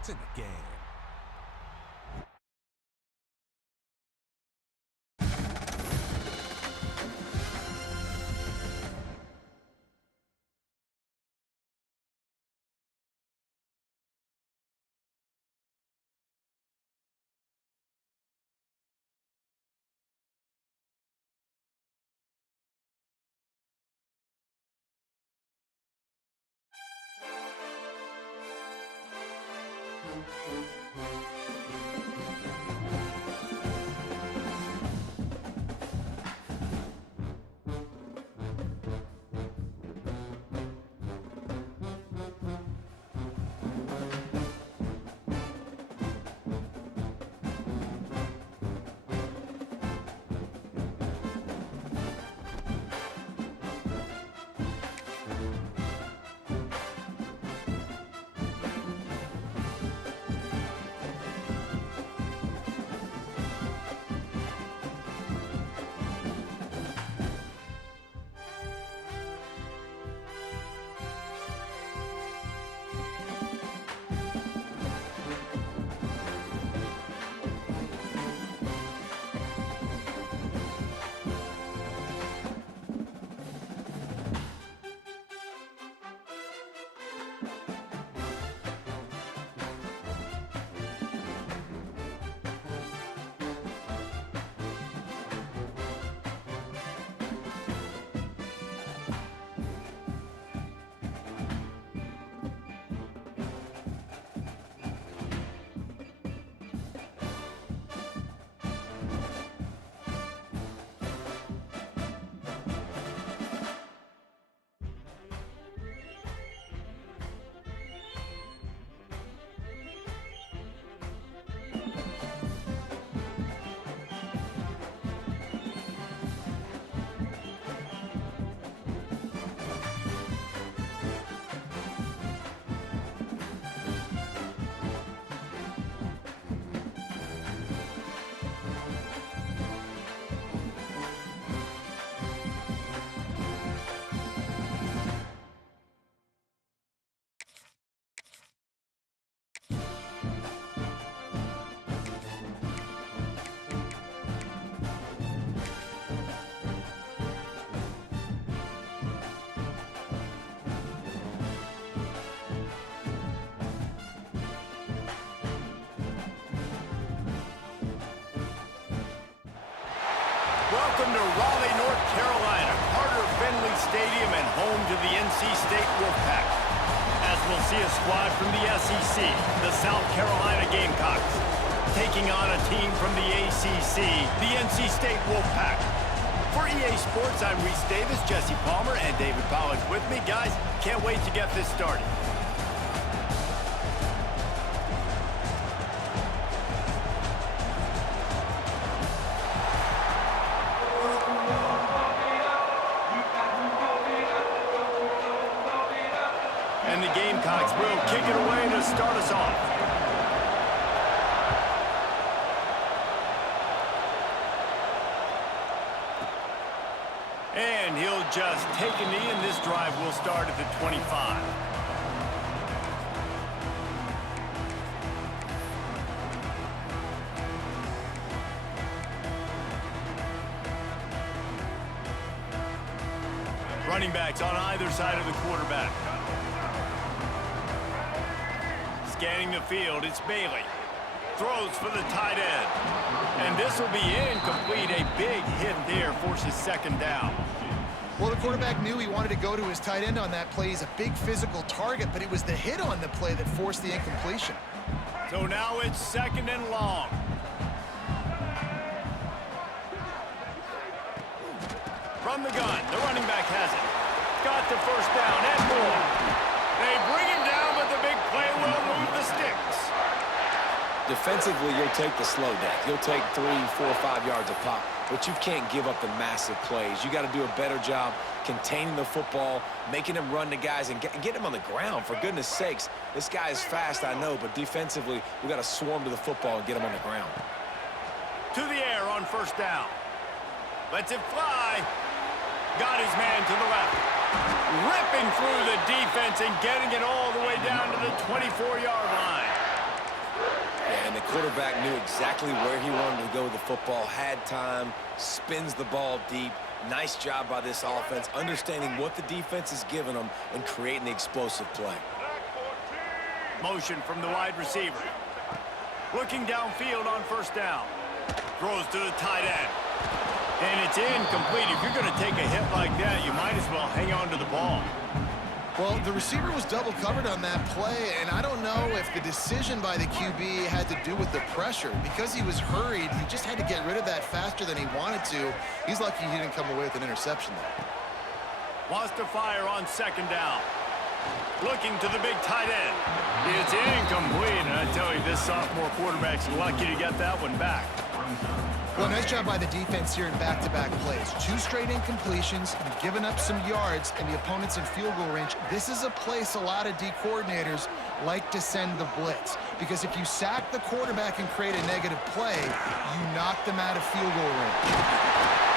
It's in the game. Welcome to Raleigh, North Carolina, Carter Finley Stadium and home to the NC State Wolfpack. As we'll see a squad from the SEC, the South Carolina Gamecocks, taking on a team from the ACC, the NC State Wolfpack. For EA Sports, I'm Reese Davis, Jesse Palmer, and David Pollock's with me. Guys, can't wait to get this started. And the Gamecocks will kick it away to start us off. And he'll just take a knee, and this drive will start at the 25. Running backs on either side of the quarterback. Scanning the field, it's Bailey. Throws for the tight end. And this will be incomplete. A big hit there forces second down. Well, the quarterback knew he wanted to go to his tight end on that play. He's a big physical target, but it was the hit on the play that forced the incompletion. So now it's second and long. From the gun, the running back has it. Got the first down and more. They bring him down, but the big play will move the sticks. Defensively, you'll take the slow down. You'll take 3, 4, 5 yards a pop, but you can't give up the massive plays. You got to do a better job containing the football, making him run the guys, and get him on the ground. For goodness sakes, this guy is fast, I know, but defensively, we got to swarm to the football and get him on the ground. To the air on first down. Lets it fly. Got his man to the left. Ripping through the defense and getting it all the way down to the 24-yard line. And the quarterback knew exactly where he wanted to go with the football, had time, spins the ball deep. Nice job by this offense, understanding what the defense is giving them and creating the explosive play. Motion from the wide receiver. Looking downfield on first down. Throws to the tight end. And it's incomplete. If you're going to take a hit like that, you might as well hang on to the ball. Well, the receiver was double covered on that play, and I don't know if the decision by the QB had to do with the pressure. Because he was hurried, he just had to get rid of that faster than he wanted to. He's lucky he didn't come away with an interception there. Wants to fire on second down. Looking to the big tight end. It's incomplete, and I tell you, this sophomore quarterback's lucky to get that one back. Well, nice job by the defense here in back-to-back plays. 2 straight incompletions, you've given up some yards, and the opponent's in field goal range. This is a place a lot of D coordinators like to send the blitz, because if you sack the quarterback and create a negative play, you knock them out of field goal range.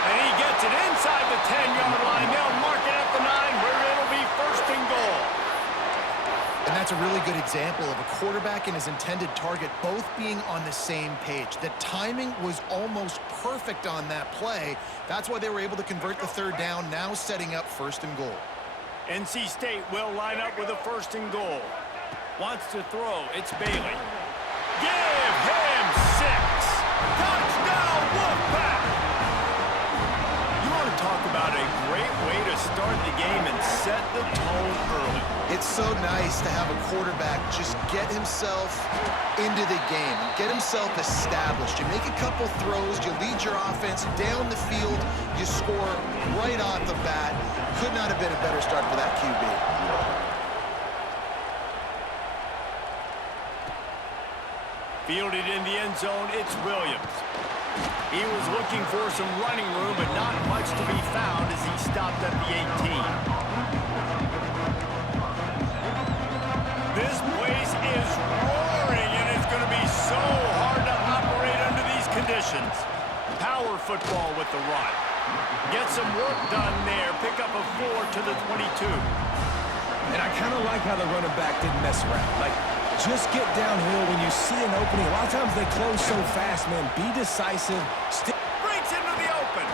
And he gets it inside the 10-yard line. They'll mark it at the 9, where it'll be first and goal. And that's a really good example of a quarterback and his intended target both being on the same page. The timing was almost perfect on that play. That's why they were able to convert the third down, now setting up first and goal. NC State will line up with a first and goal. Wants to throw. It's Bailey. Give him 6. Touchdown, Wolfpack! You want to talk about a great way to start the game and set the tone early. It's so nice to have a quarterback just get himself into the game, get himself established. You make a couple throws, you lead your offense down the field, you score right off the bat. Could not have been a better start for that QB. Fielded in the end zone, it's Williams. He was looking for some running room, but not much to be found as he stopped at the 18. This place is roaring, and it's going to be so hard to operate under these conditions. Power football with the run. Get some work done there. Pick up a 4 to the 22. And I kind of like how the running back didn't mess around. Like, just get downhill when you see an opening. A lot of times they close so fast, man. Be decisive. Breaks into the open.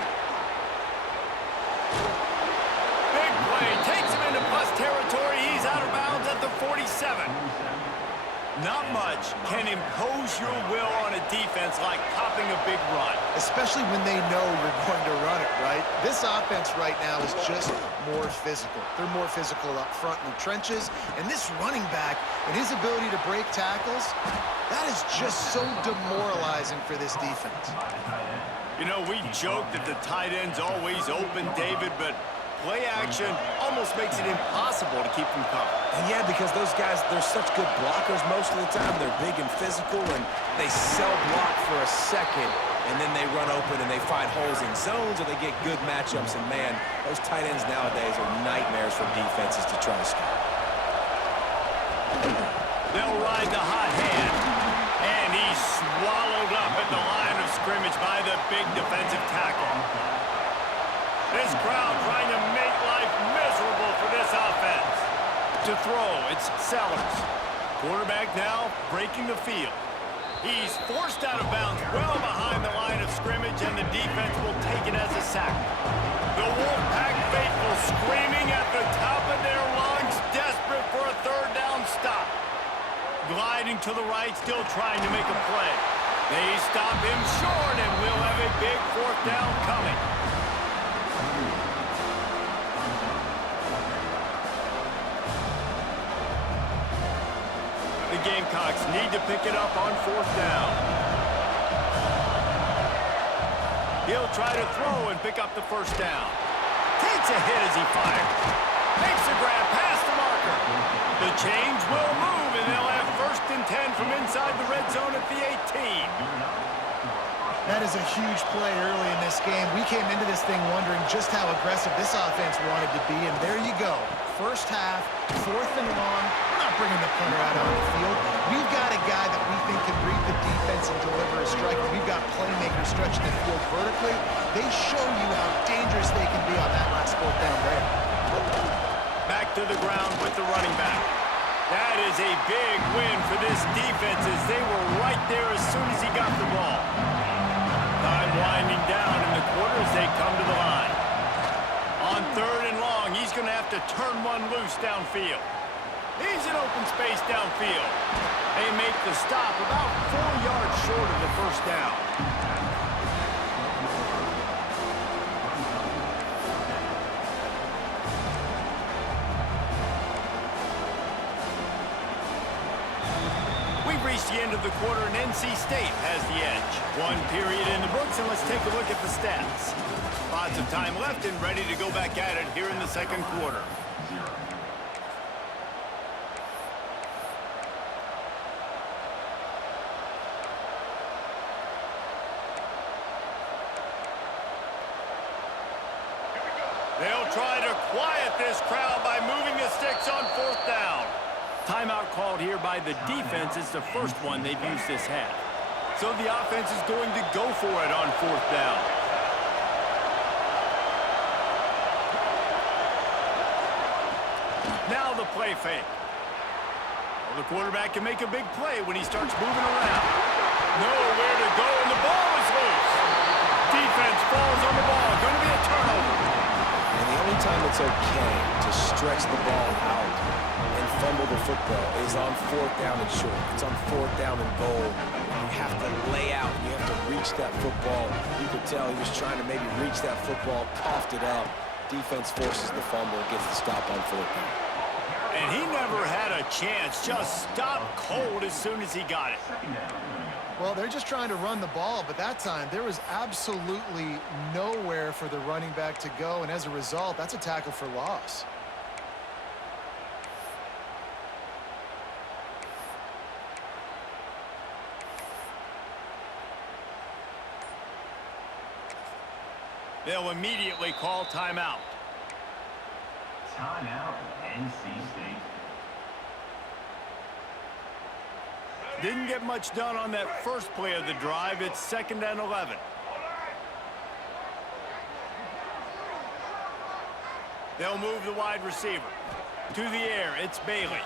Big play. Takes him into plus territory. He's out of bounds at the 47. Not much can impose your will on a defense like popping a big run. Especially when they know you're going to run it, right? This offense right now is just more physical. They're more physical up front in the trenches. And this running back and his ability to break tackles, that is just so demoralizing for this defense. You know, we joke that the tight end's always open, David, but play action almost makes it impossible to keep them covered. And yeah, because those guys, they're such good blockers most of the time. They're big and physical, and they sell block for a second, and then they run open and they find holes in zones, or they get good matchups. And man, those tight ends nowadays are nightmares for defenses to try to stop. They'll ride the hot hand, and he's swallowed up at the line of scrimmage by the big defensive tackle. This crowd trying to make life miserable for this offense. To throw, it's Sellers. Quarterback now breaking the field. He's forced out of bounds well behind the line of scrimmage, and the defense will take it as a sack. The Wolfpack faithful screaming at the top of their lungs, desperate for a third down stop. Gliding to the right, still trying to make a play. They stop him short, and we'll have a big fourth down coming. The Gamecocks need to pick it up on fourth down. He'll try to throw and pick up the first down. Takes a hit as he fires. Makes a grab past the marker. The chains will move, and they'll have first and 10 from inside the red zone at the 18. That is a huge play early in this game. We came into this thing wondering just how aggressive this offense wanted to be, and there you go. First half, fourth and long. We're not bringing the punter out on the field. We've got a guy that we think can read the defense and deliver a strike. We've got playmakers stretching the field vertically. They show you how dangerous they can be on that last fourth down there. Back to the ground with the running back. That is a big win for this defense as they were right there as soon as he got the ball. Time winding down in the quarter as they come to the line. On 3rd and long, he's going to have to turn one loose downfield. He's in open space downfield. They make the stop about 4 yards short of the first down. We've reached the end of the quarter, and NC State has the edge. 1 period in the books, and let's take a look at the stats. Lots of time left and ready to go back at it here in the second quarter. They'll try to quiet this crowd by moving the sticks on 4th down. Timeout called here by the defense. It's the first one they've used this half. So the offense is going to go for it on 4th down. Now the play fake. Well, the quarterback can make a big play when he starts moving around. Nowhere to go, and the ball is loose. Defense falls on the ball. Going to be a turnover. And the only time it's okay to stretch the ball out and fumble the football is on 4th down and short. It's on 4th down and goal. You have to lay out and you have to reach that football. You could tell he was trying to maybe reach that football, coughed it up. Defense forces the fumble, gets the stop on 4th down. And he never had a chance. Just stopped cold as soon as he got it. Well, they're just trying to run the ball, but that time there was absolutely nowhere for the running back to go, and as a result, that's a tackle for loss. They'll immediately call timeout. Timeout, NC State. Didn't get much done on that first play of the drive. It's 2nd and 11. They'll move the wide receiver. To the air, it's Bailey.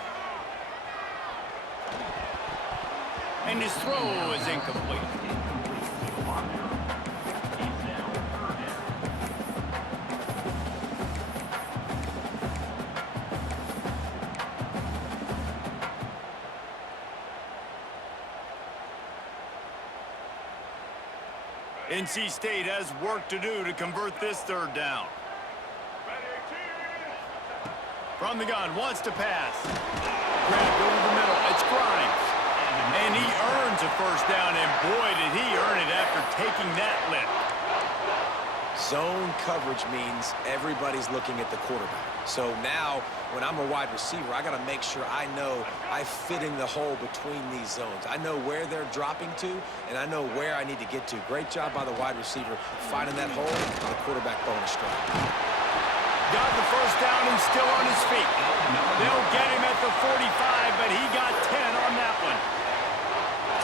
And his throw is incomplete. NC State has work to do to convert this 3rd down. From the gun, wants to pass. Grabbed over the middle, it's Grimes. And he earns a 1st down, and boy, did he earn it after taking that lift. Zone coverage means everybody's looking at the quarterback. So now, when I'm a wide receiver, I got to make sure I know I fit in the hole between these zones. I know where they're dropping to, and I know where I need to get to. Great job by the wide receiver finding that hole, and the quarterback throwing a strike. Got the 1st down and still on his feet. They'll get him at the 45, but he got 10 on that one.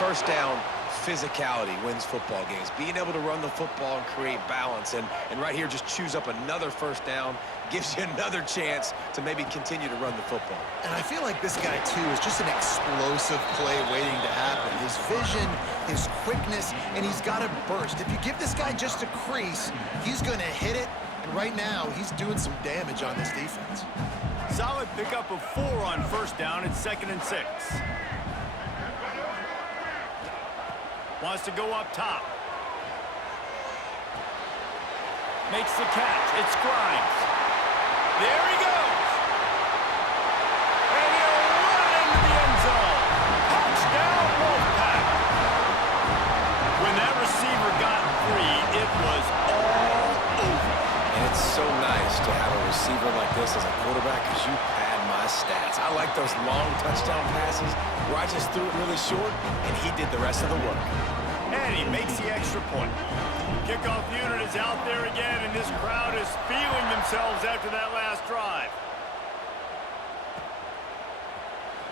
1st down, physicality wins football games. Being able to run the football and create balance, and right here just choose up another 1st down, gives you another chance to maybe continue to run the football. And I feel like this guy, too, is just an explosive play waiting to happen. His vision, his quickness, and he's got a burst. If you give this guy just a crease, he's going to hit it, and right now he's doing some damage on this defense. Solid pickup of 4 on 1st down and 2nd and 6. Wants to go up top. Makes the catch. It's Grimes. There he goes. And he'll run into the end zone. Touchdown, Wolfpack. When that receiver got free, it was all over. And it's so nice to have a receiver like this as a quarterback because you pad my stats. I like those long touchdown passes where I just threw it really short and he did the rest of the work. And he makes the extra point. Kickoff unit is out there again, and this crowd is feeling themselves after that last drive.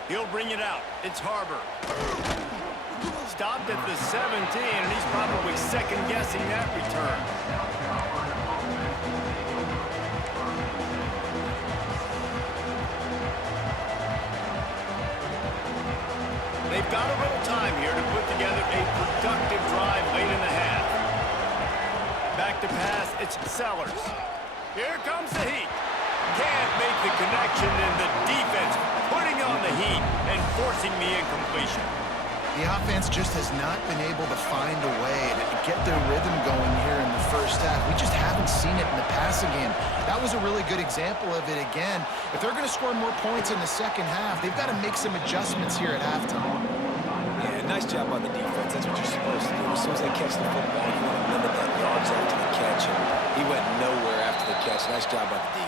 He'll bring it out. It's Harbor. Stopped at the 17, and he's probably second-guessing that return. got a little time here to put together a productive drive late in the half. Back to pass, it's Sellers. Here comes the heat. Can't make the connection, and the defense putting on the heat and forcing the incompletion. The offense just has not been able to find a way to get their rhythm going here in the first half. We just haven't seen it in the passing game. That was a really good example of it again. If they're going to score more points in the second half, they've got to make some adjustments here at halftime. Yeah, nice job on the defense. That's what you're supposed to do. As soon as they catch the football, you want to limit that yards after the catch. And he went nowhere after the catch. Nice job on the D.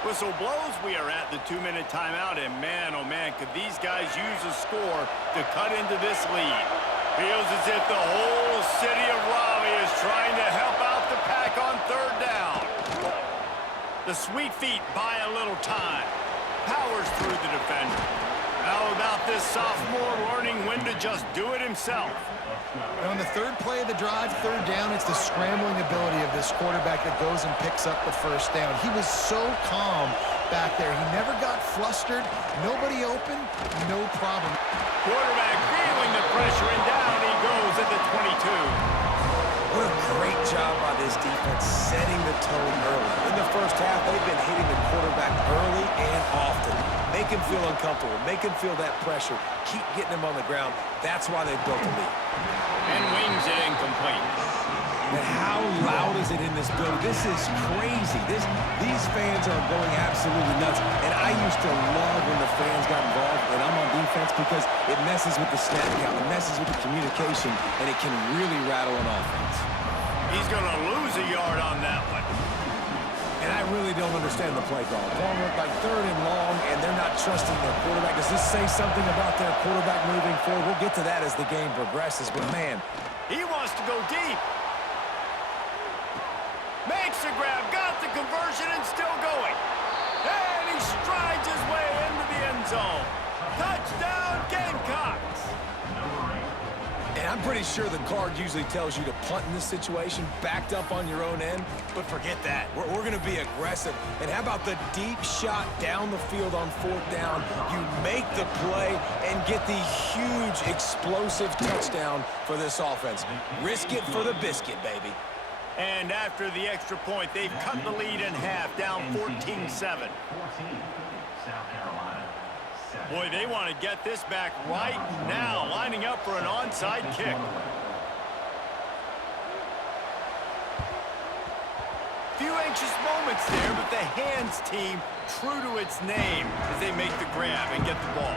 Whistle blows, we are at the 2-minute timeout, and man, oh man, could these guys use a score to cut into this lead. Feels as if the whole city of Raleigh is trying to help out the Pack on third down. The Sweet Feet buy a little time. Powers through the defender. How about this sophomore learning when to just do it himself? And on the third play of the drive, third down, it's the scrambling ability of this quarterback that goes and picks up the first down. He was so calm back there. He never got flustered. Nobody open, no problem. Quarterback feeling the pressure, and down he goes at the 22. What a great job by this defense setting the tone early. In the first half, they've been hitting the quarterback early and often. Make him feel uncomfortable. Make him feel that pressure. Keep getting him on the ground. That's why they built the lead. And wings it incomplete. And how loud is it in this building? This is crazy. These fans are going absolutely nuts. And I used to love when the fans got involved, and I'm on defense, because it messes with the snap count. It messes with the communication, and it can really rattle an offense. He's going to lose a yard on that one. And I really don't understand the play call. Ball went like third and long, and they're not trusting their quarterback. Does this say something about their quarterback moving forward? We'll get to that as the game progresses, but man. He wants to go deep. Makes the grab, got the conversion, and still going. And he strides his way into the end zone. Touchdown, Gamecocks. And I'm pretty sure the card usually tells you to punt in this situation, backed up on your own end. But forget that. We're going to be aggressive. And how about the deep shot down the field on fourth down? You make the play and get the huge, explosive touchdown for this offense. Risk it for the biscuit, baby. And after the extra point, they've cut the lead in half, down 14-7. 14, South Carolina. Boy, they want to get this back right now, lining up for an onside kick. Few anxious moments there, but the hands team true to its name as they make the grab and get the ball.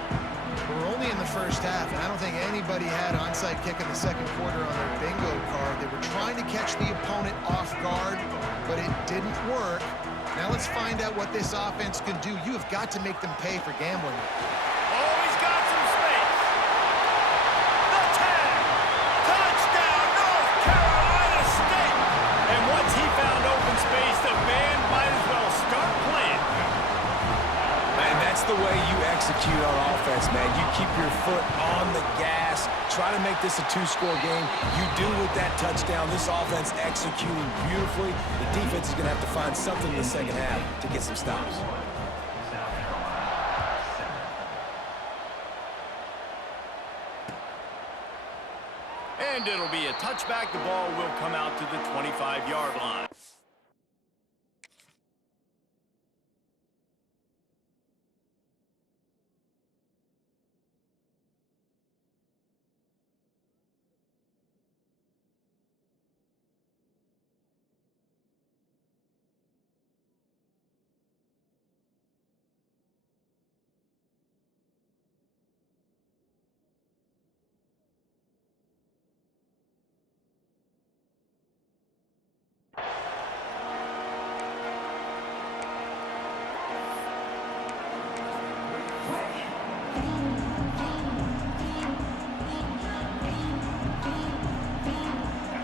We're only in the first half, and I don't think anybody had onside kick in the second quarter on their bingo card. They were trying to catch the opponent off guard, but it didn't work. Now let's find out what this offense can do. You have got to make them pay for gambling. Oh, he's got some space. The tag. Touchdown, North Carolina State. And once he found open space, the band might as well start playing. And that's the way you execute on offense, man. You keep your foot on the gas. Try to make this a two-score game. You do with that touchdown. This offense executing beautifully. The defense is going to have to find something in the second half to get some stops. And it'll be a touchback. The ball will come out to the 25-yard line.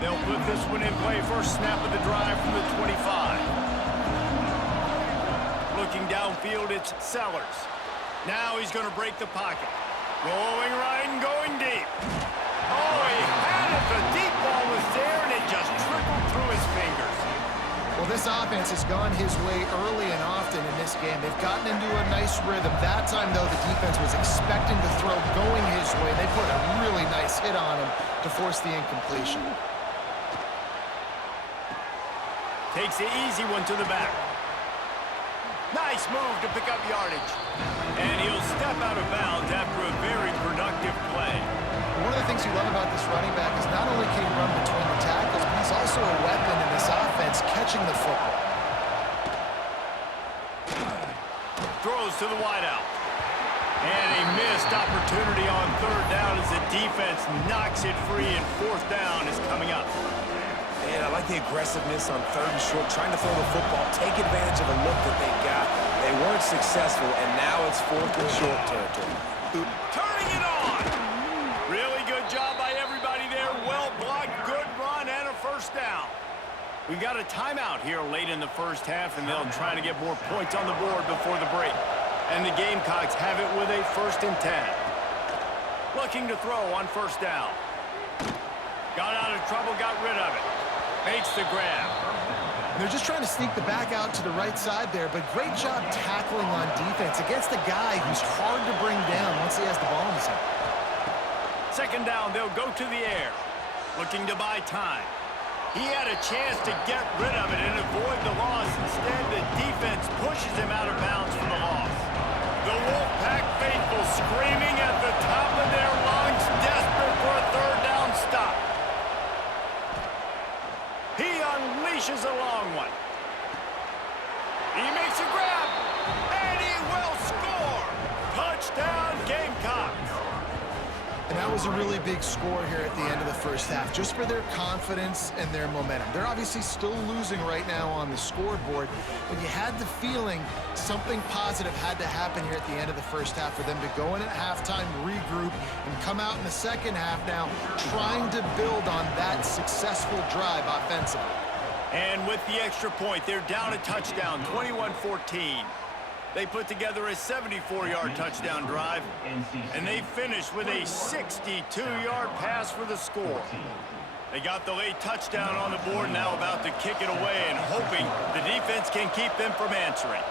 They'll put this one in play. First snap of the drive from the 25. Looking downfield, it's Sellers. Now he's going to break the pocket. Going right and going deep. Oh, he had it. The deep ball was there, and it just trickled through his fingers. Well, this offense has gone his way early and often in this game. They've gotten into a nice rhythm. That time, though, the defense was expecting the throw going his way. They put a really nice hit on him to force the incompletion. Takes the easy one to the back. Nice move to pick up yardage. And he'll step out of bounds after a very productive play. One of the things you love about this running back is not only can he run between the tackles, but he's also a weapon in this offense catching the football. Throws to the wideout. And a missed opportunity on third down as the defense knocks it free, and fourth down is coming up. Man, I like the aggressiveness on third and short, trying to throw the football, take advantage of a look that they got. They weren't successful, and now it's fourth and short territory. Turning it on! Really good job by everybody there. Well blocked, good run, and a first down. We've got a timeout here late in the first half, and they'll try to get more points on the board before the break. And the Gamecocks have it with a 1st and 10. Looking to throw on first down. Got out of trouble, got rid of it. Makes the grab. And they're just trying to sneak the back out to the right side there, but great job tackling on defense against a guy who's hard to bring down once he has the ball in his hand. Second down, they'll go to the air. Looking to buy time. He had a chance to get rid of it and avoid the loss. Instead, the defense pushes him out of bounds for the loss. The Wolfpack faithful screaming at the top of their lungs, desperate for a third down stop. He unleashes a long one. He makes a grab, and he will score. Touchdown, Gamecocks. And that was a really big score here at the end of the first half, just for their confidence and their momentum. They're obviously still losing right now on the scoreboard, but you had the feeling something positive had to happen here at the end of the first half for them to go in at halftime, regroup, and come out in the second half now trying to build on that successful drive offensively. And with the extra point, they're down a touchdown, 21-14. They put together a 74-yard touchdown drive, and they finished with a 62-yard pass for the score. They got the late touchdown on the board, now about to kick it away and hoping the defense can keep them from answering.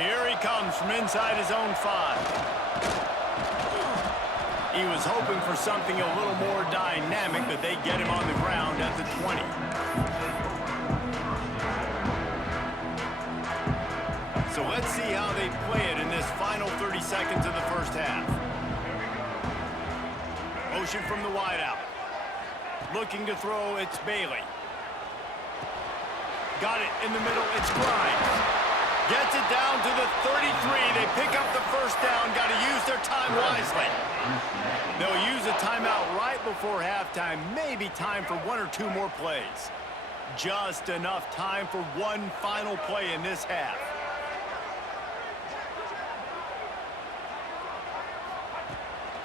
Here he comes from inside his own 5. He was hoping for something a little more dynamic, but they get him on the ground at the 20. So let's see how they play it in this final 30 seconds of the first half. Motion from the wideout. Looking to throw, it's Bailey. Got it in the middle, it's Grimes. Gets it down to the 33. They pick up the first down, got to use their time wisely. They'll use a timeout right before halftime, maybe time for 1 or 2 more plays. Just enough time for one final play in this half.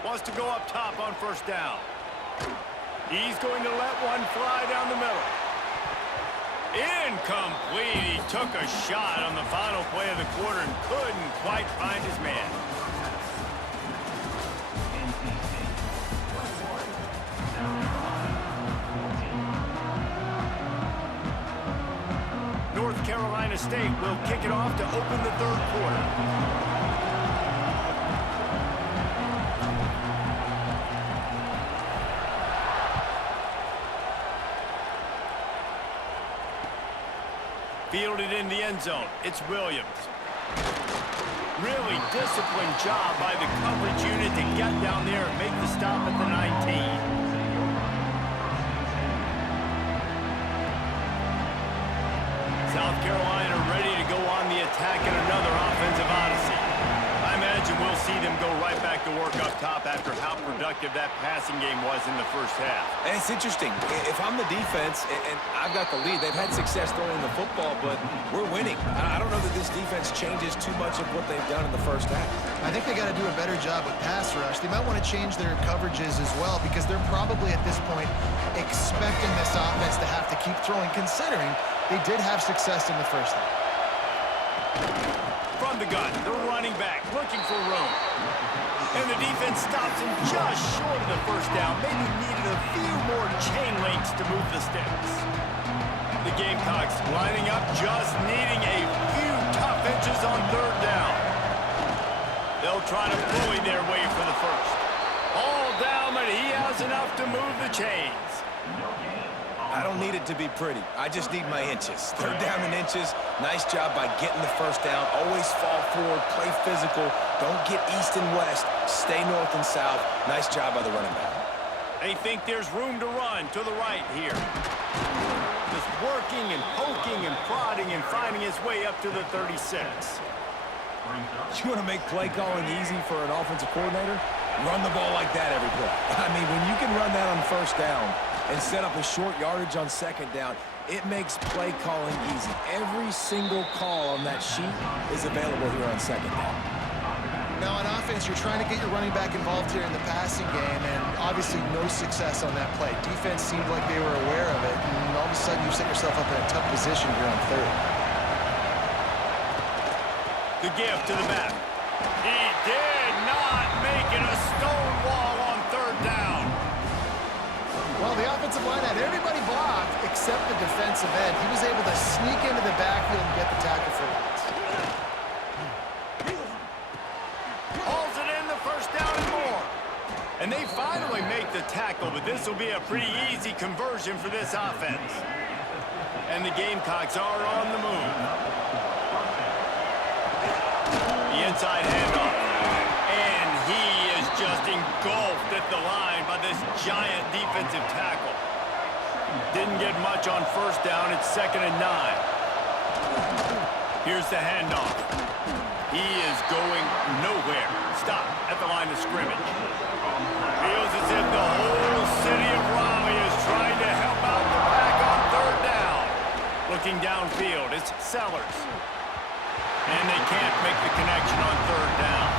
Wants to go up top on first down. He's going to let one fly down the middle. Incomplete. He took a shot on the final play of the quarter and couldn't quite find his man. North Carolina State will kick it off to open the third quarter. Fielded in the end zone. It's Williams. Really disciplined job by the coverage unit to get down there and make the stop at the 19. South Carolina ready to go on the attack in another offensive odyssey. I imagine we'll see them go right back to work up top after how productive that passing game was in the first half. And it's interesting. If I'm the defense and I've got the lead, they've had success throwing the football, but we're winning. I don't know that this defense changes too much of what they've done in the first half. I think they got to do a better job with pass rush. They might want to change their coverages as well because they're probably at this point expecting this offense to have to keep throwing, considering they did have success in the first half. From the gun, the running back looking for room. And the defense stops him just short of the first down. Maybe needed a few more chain links to move the sticks. The Gamecocks lining up, just needing a few tough inches on third down. They'll try to bully their way for the first. All down, but he has enough to move the chains. I don't need it to be pretty. I just need my inches. Third down in inches. Nice job by getting the first down. Always fall forward, play physical. Don't get east and west. Stay north and south. Nice job by the running back. They think there's room to run to the right here. Just working and poking and prodding and finding his way up to the 36. You want to make play calling easy for an offensive coordinator? Run the ball like that every play. I mean, when you can run that on first down and set up a short yardage on second down, it makes play calling easy. Every single call on that sheet is available here on second down. Now on offense, you're trying to get your running back involved here in the passing game, and obviously no success on that play. Defense seemed like they were aware of it, and all of a sudden you set yourself up in a tough position here on third. The give to the back. He did not make it a stone wall on third down. Well, the offensive line had everybody blocked except the defensive end. He was able to sneak into the backfield and get the tackle for loss. Hauls it in, the first down and more. And they finally make the tackle, but this will be a pretty easy conversion for this offense. And the Gamecocks are on the move. The inside handoff. And he is just engulfed at the line by this giant defensive tackle. Didn't get much on first down. It's 2nd and 9. Here's the handoff. He is going nowhere. Stop at the line of scrimmage. Feels as if the whole city of Raleigh is trying to help out the pack on third down. Looking downfield, it's Sellers. And they can't make the connection on third down.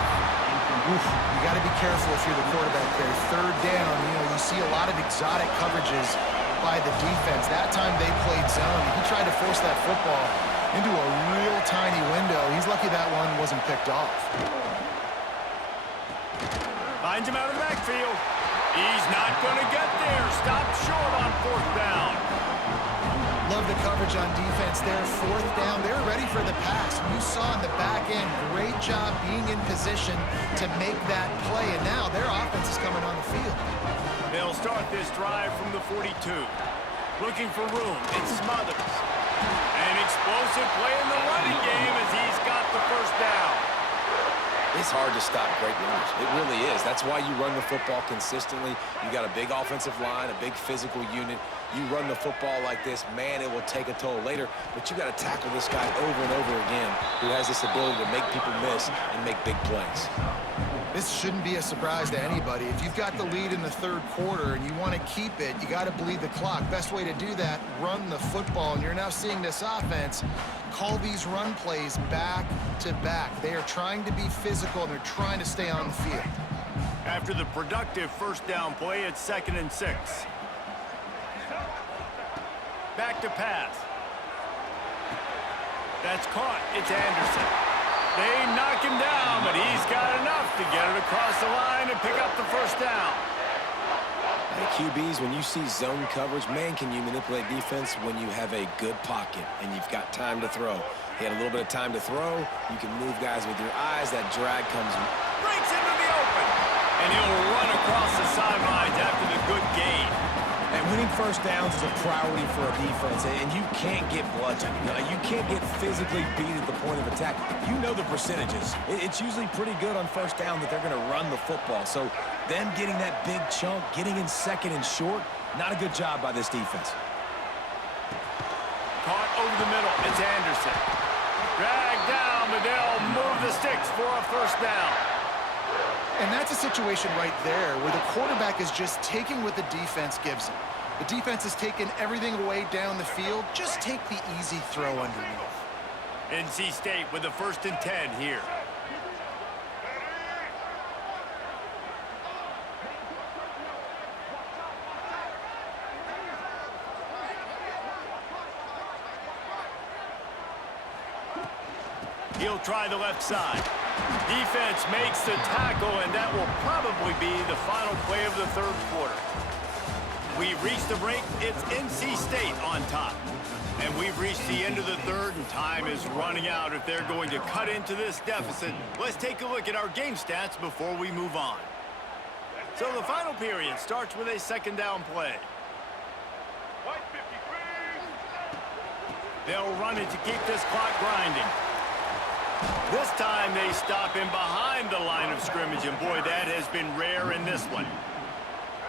Oof, you got to be careful if you're the quarterback there. Third down, you see a lot of exotic coverages by the defense. That time they played zone. He tried to force that football into a real tiny window. He's lucky that one wasn't picked off. Finds him out of the backfield. He's not going to get there. Stopped short on fourth down. Love the coverage on defense there. Fourth down, they're ready for the pass. You saw in the back end, great job being in position to make that play. And now their offense is coming on the field. They'll start this drive from the 42. Looking for room. It's Smothers. An explosive play in the running game as he's got the first down. It's hard to stop great runners. It really is. That's why you run the football consistently. You got a big offensive line, a big physical unit. You run the football like this, man, it will take a toll later. But you got to tackle this guy over and over again who has this ability to make people miss and make big plays. This shouldn't be a surprise to anybody. If you've got the lead in the third quarter and you want to keep it, you got to bleed the clock. Best way to do that, run the football. And you're now seeing this offense call these run plays back to back. They are trying to be physical and they're trying to stay on the field. After the productive first down play, it's 2nd and 6. Back to pass. That's caught. It's Anderson. They knock him down, but he's got enough to get it across the line and pick up the first down. Hey, QBs, when you see zone coverage, man, can you manipulate defense when you have a good pocket and you've got time to throw. He had a little bit of time to throw. You can move guys with your eyes. That drag comes. Breaks into the open. And he'll run across the sidelines after the good gain. And winning first downs is a priority for a defense, and you can't get bludgeoned. You can't get physically beat at the point of attack. You know the percentages. It's usually pretty good on first down that they're going to run the football. So them getting that big chunk, getting in second and short, not a good job by this defense. Caught over the middle. It's Anderson. Dragged down, but they'll move the sticks for a first down. And that's a situation right there where the quarterback is just taking what the defense gives him. The defense has taken everything away down the field. Just take the easy throw underneath. NC State with the 1st and 10 here. He'll try the left side. Defense makes the tackle, and that will probably be the final play of the third quarter. We've reached the break. It's NC State on top. And we've reached the end of the third, and time is running out if they're going to cut into this deficit. Let's take a look at our game stats before we move on. So the final period starts with a second down play. They'll run it to keep this clock grinding. This time they stop him behind the line of scrimmage, and boy, that has been rare in this one.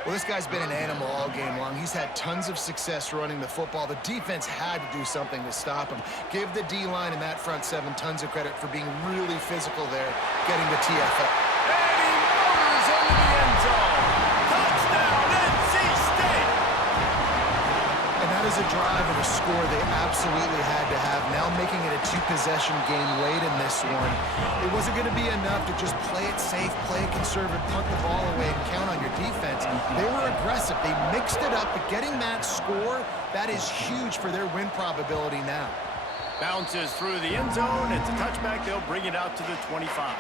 Well, this guy's been an animal all game long. He's had tons of success running the football. The defense had to do something to stop him. Give the D-line and that front seven tons of credit for being really physical there, getting the TFL. And he motors into the end zone. Touchdown, NC State! And that is a drive and a score they absolutely had to have. Now making it a two-possession game late in this one. It wasn't going to be enough to just play it safe, play it conservative, punt the ball away, and count on your defense. They were aggressive. They mixed it up, but getting that score, that is huge for their win probability now. Bounces through the end zone. It's a touchback. They'll bring it out to the 25.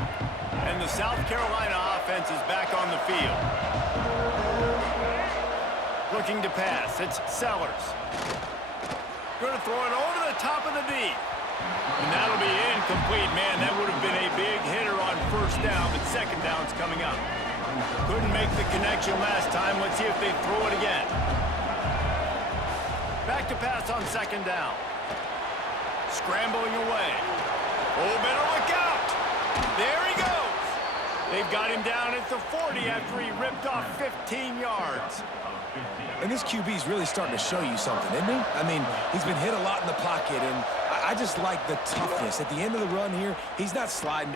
And the South Carolina offense is back on the field. Looking to pass. It's Sellers. Going to throw it over the top of the D. And that'll be incomplete. Man, that would have been a big hitter on first down, but second down's coming up. Couldn't make the connection last time. Let's see if they throw it again. Back to pass on second down. Scrambling away. Oh, better look out. There he goes. They've got him down at the 40 after he ripped off 15 yards. And this QB's really starting to show you something, isn't he? I mean, he's been hit a lot in the pocket, and I just like the toughness. At the end of the run here, he's not sliding.